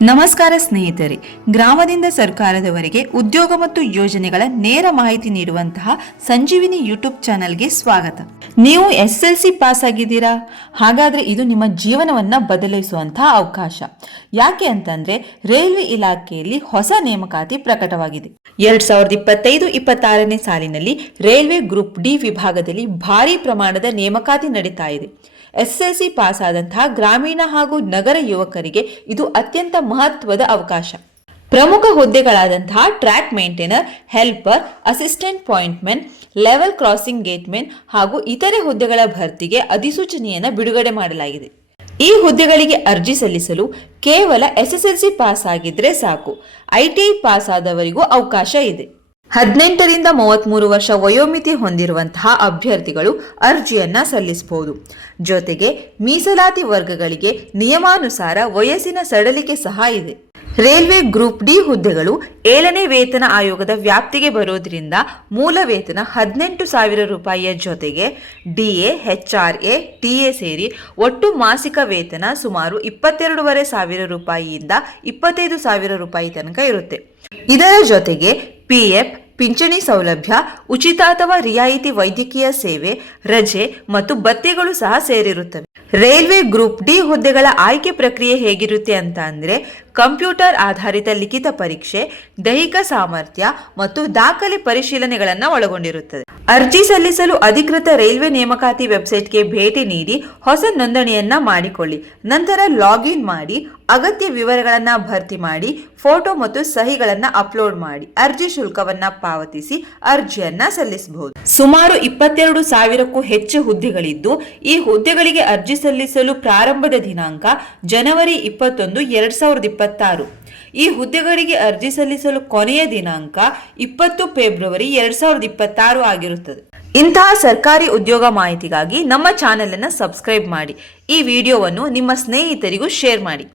ನಮಸ್ಕಾರ ಸ್ನೇಹಿತರೆ, ಗ್ರಾಮದಿಂದ ಸರ್ಕಾರದವರೆಗೆ ಉದ್ಯೋಗ ಮತ್ತು ಯೋಜನೆಗಳ ನೇರ ಮಾಹಿತಿ ನೀಡುವಂತಹ ಸಂಜೀವಿನಿ ಯೂಟ್ಯೂಬ್ ಚಾನೆಲ್ಗೆ ಸ್ವಾಗತ. ನೀವು SSLC ಪಾಸ್ ಆಗಿದ್ದೀರಾ? ಹಾಗಾದ್ರೆ ಇದು ನಿಮ್ಮ ಜೀವನವನ್ನ ಬದಲಿಸುವಂತಹ ಅವಕಾಶ. ಯಾಕೆ ಅಂತಂದ್ರೆ ರೈಲ್ವೆ ಇಲಾಖೆಯಲ್ಲಿ ಹೊಸ ನೇಮಕಾತಿ ಪ್ರಕಟವಾಗಿದೆ. 2025-26ನೇ ಸಾಲಿನಲ್ಲಿ ರೈಲ್ವೆ ಗ್ರೂಪ್ ಡಿ ವಿಭಾಗದಲ್ಲಿ ಭಾರಿ ಪ್ರಮಾಣದ ನೇಮಕಾತಿ ನಡೀತಾ ಇದೆ. SSLC ಪಾಸ್ ಆದಂತಹ ಗ್ರಾಮೀಣ ಹಾಗೂ ನಗರ ಯುವಕರಿಗೆ ಇದು ಅತ್ಯಂತ ಮಹತ್ವದ ಅವಕಾಶ. ಪ್ರಮುಖ ಹುದ್ದೆಗಳಾದಂತಹ track maintainer, helper, assistant pointsmen, level crossing gatemen ಹಾಗೂ ಇತರೆ ಹುದ್ದೆಗಳ ಭರ್ತಿಗೆ ಅಧಿಸೂಚನೆಯನ್ನು ಬಿಡುಗಡೆ ಮಾಡಲಾಗಿದೆ. ಈ ಹುದ್ದೆಗಳಿಗೆ ಅರ್ಜಿ ಸಲ್ಲಿಸಲು ಕೇವಲ SSLC ಪಾಸ್ ಆಗಿದ್ರೆ ಸಾಕು. ITI ಪಾಸ್ ಆದವರಿಗೂ ಅವಕಾಶ ಇದೆ. 18ರಿಂದ 33 ವರ್ಷ ವಯೋಮಿತಿ ಹೊಂದಿರುವಂತಹ ಅಭ್ಯರ್ಥಿಗಳು ಅರ್ಜಿಯನ್ನ ಸಲ್ಲಿಸಬಹುದು. ಜೊತೆಗೆ ಮೀಸಲಾತಿ ವರ್ಗಗಳಿಗೆ ನಿಯಮಾನುಸಾರ ವಯಸ್ಸಿನ ಸಡಲಿಕೆ ಸಹ ಇದೆ. ರೈಲ್ವೆ ಗ್ರೂಪ್ ಡಿ ಹುದ್ದೆಗಳು 7ನೇ ವೇತನ ಆಯೋಗದ ವ್ಯಾಪ್ತಿಗೆ ಬರೋದ್ರಿಂದ ಮೂಲ ವೇತನ 18,000 ರೂಪಾಯಿಯ ಜೊತೆಗೆ DA, HRA, TA ಸೇರಿ ಒಟ್ಟು ಮಾಸಿಕ ವೇತನ ಸುಮಾರು 22,500 ರೂಪಾಯಿಯಿಂದ 25,000 ರೂಪಾಯಿ ತನಕ ಇರುತ್ತೆ. ಇದರ ಜೊತೆಗೆ PF, ಪಿಂಚಣಿ ಸೌಲಭ್ಯ, ಉಚಿತ ಅಥವಾ ರಿಯಾಯಿತಿ ವೈದ್ಯಕೀಯ ಸೇವೆ, ರಜೆ ಮತ್ತು ಭತ್ಯೆಗಳು ಸಹ ಸೇರಿರುತ್ತವೆ. ರೈಲ್ವೆ ಗ್ರೂಪ್ ಡಿ ಹುದ್ದೆಗಳ ಆಯ್ಕೆ ಪ್ರಕ್ರಿಯೆ ಹೇಗಿರುತ್ತೆ ಅಂತ ಅಂದ್ರೆ ಕಂಪ್ಯೂಟರ್ ಆಧಾರಿತ ಲಿಖಿತ ಪರೀಕ್ಷೆ, ದೈಹಿಕ ಸಾಮರ್ಥ್ಯ ಮತ್ತು ದಾಖಲೆ ಪರಿಶೀಲನೆಗಳನ್ನು ಒಳಗೊಂಡಿರುತ್ತದೆ. ಅರ್ಜಿ ಸಲ್ಲಿಸಲು ಅಧಿಕೃತ ರೈಲ್ವೆ ನೇಮಕಾತಿ ವೆಬ್ಸೈಟ್ಗೆ ಭೇಟಿ ನೀಡಿ ಹೊಸ ನೋಂದಣಿಯನ್ನ ಮಾಡಿಕೊಳ್ಳಿ. ನಂತರ ಲಾಗಿನ್ ಮಾಡಿ ಅಗತ್ಯ ವಿವರಗಳನ್ನ ಭರ್ತಿ ಮಾಡಿ ಫೋಟೋ ಮತ್ತು ಸಹಿಗಳನ್ನ ಅಪ್ಲೋಡ್ ಮಾಡಿ ಅರ್ಜಿ ಶುಲ್ಕವನ್ನ ಪಾವತಿಸಿ ಅರ್ಜಿಯನ್ನ ಸಲ್ಲಿಸಬಹುದು. ಸುಮಾರು 22,000ಕ್ಕೂ ಹೆಚ್ಚು ಹುದ್ದೆಗಳಿದ್ದು ಈ ಹುದ್ದೆಗಳಿಗೆ ಅರ್ಜಿ ಸಲ್ಲಿಸಲು ಪ್ರಾರಂಭದ ದಿನಾಂಕ ಜನವರಿ 21, 2026. ಈ ಹುದ್ದೆಗಳಿಗೆ ಅರ್ಜಿ ಸಲ್ಲಿಸಲು ಕೊನೆಯ ದಿನಾಂಕ 20 ಫೆಬ್ರವರಿ 2026 ಆಗಿರುತ್ತದೆ. ಇಂತಹ ಸರ್ಕಾರಿ ಉದ್ಯೋಗ ಮಾಹಿತಿಗಾಗಿ ನಮ್ಮ ಚಾನೆಲ್ ಅನ್ನು ಸಬ್ಸ್ಕ್ರೈಬ್ ಮಾಡಿ. ಈ ವಿಡಿಯೋವನ್ನು ನಿಮ್ಮ ಸ್ನೇಹಿತರಿಗೂ ಶೇರ್ ಮಾಡಿ.